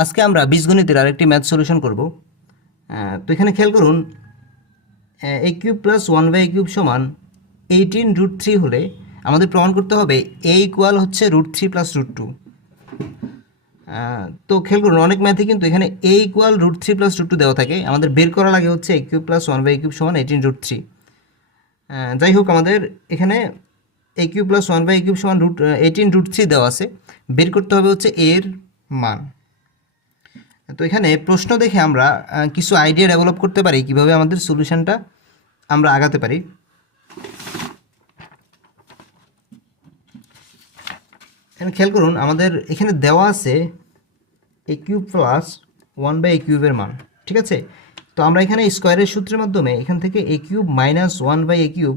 আজকে আমরা বীজগণিতের আরেকটি ম্যাথ সলিউশন করব। তো এখানে খেয়াল করুন, a cube plus one by a cube সমান 18√3 হলে আমাদের প্রমাণ করতে হবে এ ইকুয়াল হচ্ছে √3 প্লাস √2। তো খেয়াল করুন, অনেক ম্যাথে কিন্তু এখানে এ ইকুয়াল √3 প্লাস √2 দেওয়া থাকে, আমাদের বের করা লাগে হচ্ছে a cube plus one by a cube সমান 18√3। যাই হোক, আমাদের এখানে a cube plus one by a cube সমান 18√3 দেওয়া আছে, বের করতে হবে হচ্ছে এর মান। তো এখানে প্রশ্ন দেখে আমরা কিছু আইডিয়া ডেভেলপ করতে পারি কিভাবে আমাদের সলিউশনটা আমরা আগাতে পারি। এখানে খেয়াল করুন, আমাদের এখানে দেওয়া আছে a cube plus one by a কিউবের মান, ঠিক আছে। তো আমরা এখানে স্কোয়ারের সূত্রের মাধ্যমে এখান থেকে a cube minus one by a cube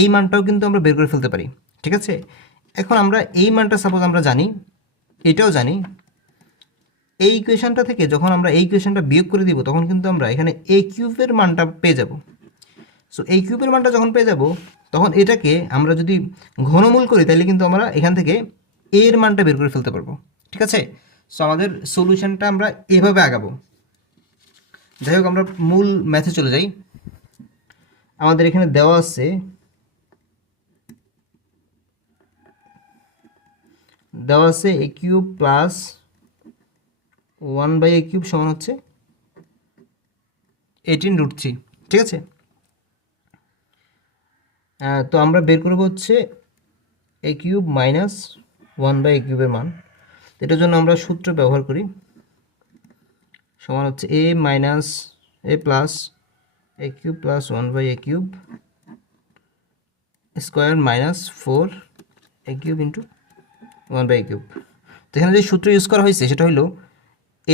এই মানটাও কিন্তু আমরা বের করে ফেলতে পারি, ঠিক আছে। এখন আমরা এই মানটা সাপোজ আমরা জানি, এটাও জানি, এই ইকুয়েশনটা থেকে যখন আমরা এই ইকুয়েশনটা বিয়োগ করে দিব তখন কিন্তু আমরা এখানে এ কিউবের মানটা পেয়ে যাব। সো এই কিউবের মানটা যখন পেয়ে যাব তখন এটাকে আমরা যদি ঘনমূল করি তাহলে কিন্তু আমরা এখান থেকে এর মানটা বের করে ফেলতে পারবো, ঠিক আছে। সো আমাদের সলিউশনটা আমরা এভাবে আগাবো। যাই হোক, আমরা মূল ম্যাথে চলে যাই। আমাদের এখানে দেওয়া আছে a cube plus one by a cube সমান হচ্ছে 18√3, ঠিক আছে। তো আমরা বের করবো হচ্ছে a cube minus one by a কিউবের মান। এটার জন্য আমরা সূত্র ব্যবহার করি, সমান হচ্ছে a minus a plus a cube plus one by a cube square minus 4 a cube into one by a cube. তো এখানে যে সূত্র ইউজ করা হয়েছে সেটা হলো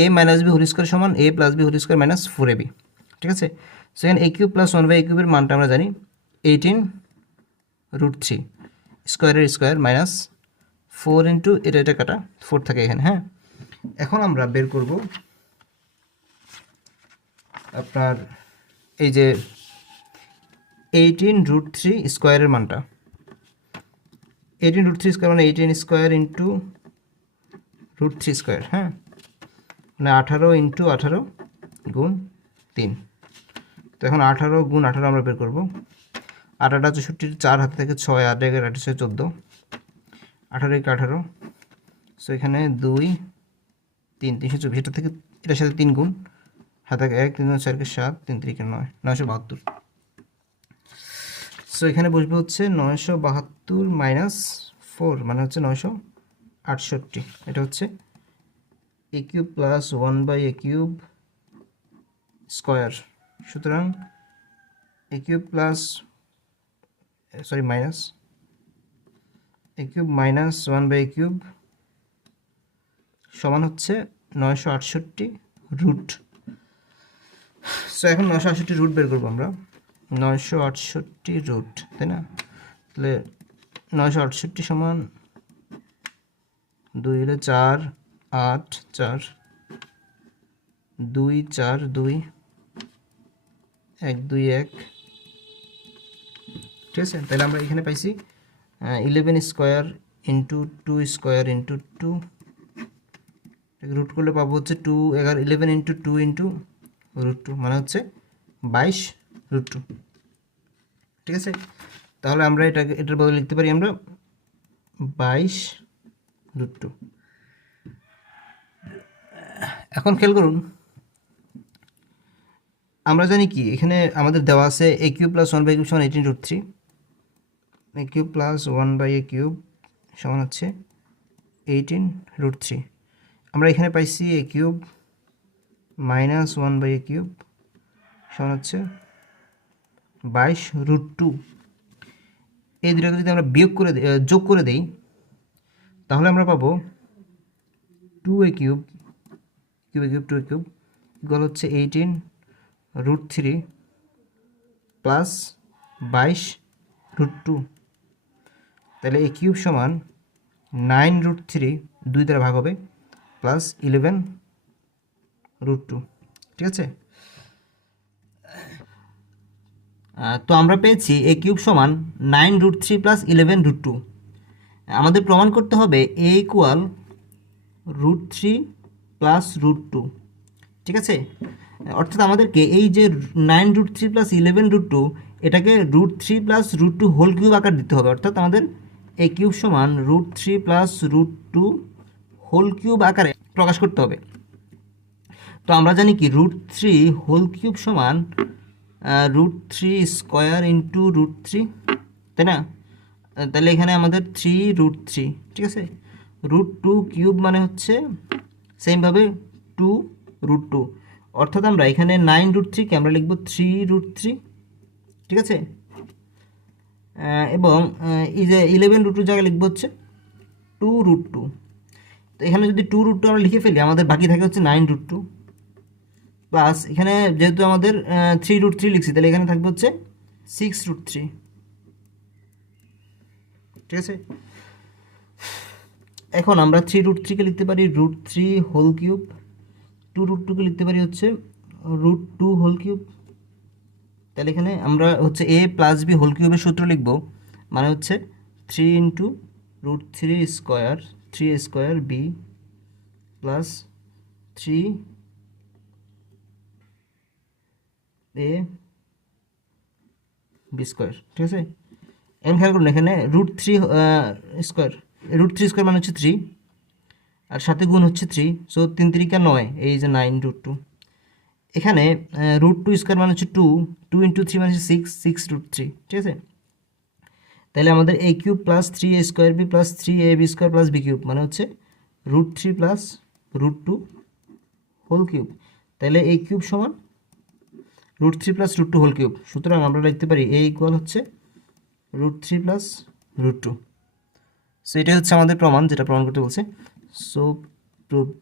a minus b whole square সমান a plus b whole square minus 4ab, ঠিক আছে। সেখানে a cube plus one by a কিউবের মানটা আমরা জানি 18√3 স্কোয়ারের স্কোয়ার মাইনাস 4 ইন্টু এটা কাটা 4 থাকে এখানে, হ্যাঁ। এখন আমরা বের করব আপনার এই যে 18√3 স্কোয়ারের মানটা। 18√3 স্কোয়ার মানে 18 স্কোয়ার ইন্টু √3 স্কোয়ার, হ্যাঁ, মানে 18 ইন্টু 18 গুণ 3। তো এখন 18 গুণ 18 আমরা বের করবো। 18 64, 4 হাতে থেকে 6, 8 1 8 6 14, 18 1 18। সো এখানে 2 3 324, এটা থেকে এটার সাথে 3 গুণ, হাতে 1 3 4 7 3 3 9 972। সো এখানে বসবে হচ্ছে 972 মাইনাস 4 মানে হচ্ছে 968। এটা হচ্ছে a cube plus one by a cube square. সুতরাং a cube plus minus a cube minus one by a cube সমান হচ্ছে 968 রুট। সো এখন 968 রুট বের করবো আমরা, 968 রুট, তাই না। তাহলে 968 সমান 2 হলে 4 8 4 2 4 2 1 2 1, ঠিক আছে। তাহলে আমরা এখানে পাইছি 11 square into 2 square into 2, root করলে পাবো হচ্ছে 2 11 11 ইন্টু 2 ইন্টু √2 মানে হচ্ছে 22√2, ঠিক আছে। তাহলে আমরা এটার বদলে লিখতে পারি আমরা 22√2। এখন খেয়াল করুন, আমরা জানি কি এখানে আমাদের দেওয়া আছে a cube plus one by cube সমান 18√3, a cube plus one by a cube সমান হচ্ছে 18√3। আমরা এখানে পাইছি a cube minus one by a cube সমান হচ্ছে 22√2। এই দুটাকে যদি আমরা বিয়োগ করে যোগ করে দেই তাহলে আমরা পাবো 2 এ কিউব 2 এ কিউব ইকুয়াল হচ্ছে 18√3 প্লাস 22√2। তাহলে এ কিউব সমান 9√3 2 দ্বারা ভাগ হবে প্লাস 11√2, ঠিক আছে। তো আমরা পেয়েছি এ কিউব সমান 9√3 প্লাস 11√2। আমাদের প্রমাণ করতে হবে এ ইকুয়াল √3 প্লাস রুট টু, ঠিক আছে। অর্থাৎ আমাদেরকে এই যে 9√3 প্লাস 11√2 এটাকে √3 প্লাস √2 হোল কিউব আকার দিতে হবে। অর্থাৎ আমাদের এ কিউব সমান √3 প্লাস √2 হোল কিউব আকারে প্রকাশ করতে হবে। তো আমরা জানি কি √3 হোল কিউব সমান √3 স্কোয়ার ইন্টু √3, তাই না? তাহলে এখানে আমাদের 3√3, ঠিক আছে। √2 কিউব মানে হচ্ছে সেমভাবে 2√2, অর্থাৎ আমরা এখানে 9√3 কে আমরা লিখব 3√3, ঠিক আছে। এবং এই যে 11√2 জায়গায় লিখব হচ্ছে 2√2। তো এখানে যদি 2√2 আমরা লিখে ফেলি আমাদের বাকি থাকে হচ্ছে 9√2 প্লাস এখানে যেহেতু আমাদের 3√3 লিখছি তাহলে এখানে থাকবে হচ্ছে 6√3, ঠিক আছে। এখন আমরা 3√3 কে লিখতে পারি √3 হোল কিউব, 2√2 কে লিখতে পারি হচ্ছে √2 হোল কিউব। তাহলে এখানে আমরা হচ্ছে a প্লাস b হোল কিউবের সূত্র লিখব, মানে হচ্ছে 3 into √3 square 3 square b plus 3 a b square, ঠিক আছে। এখন খেয়াল করুন এখানে √3 স্কোয়ার, √3 স্কোয়ার মানে হচ্ছে 3 আর সাথে গুণ হচ্ছে 3, সো 3 3 9, এই যে 9√2। এখানে √2 স্কোয়ার মানে হচ্ছে 2, 2 ইন্টু 3 মানে হচ্ছে 6, 6√3, ঠিক আছে। তাহলে আমাদের a cube plus 3a square B plus 3ab square plus b cube মানে হচ্ছে √3 প্লাস √2 হোল কিউব। তাহলে a কিউব সমান √3 প্লাস √2 হোল কিউব। সুতরাং আমরা লিখতে পারি a ইকুয়াল হচ্ছে √3 প্লাস √2। সো এটাই হচ্ছে আমাদের প্রমাণ, যেটা প্রমাণ করতে বলছে। So proved.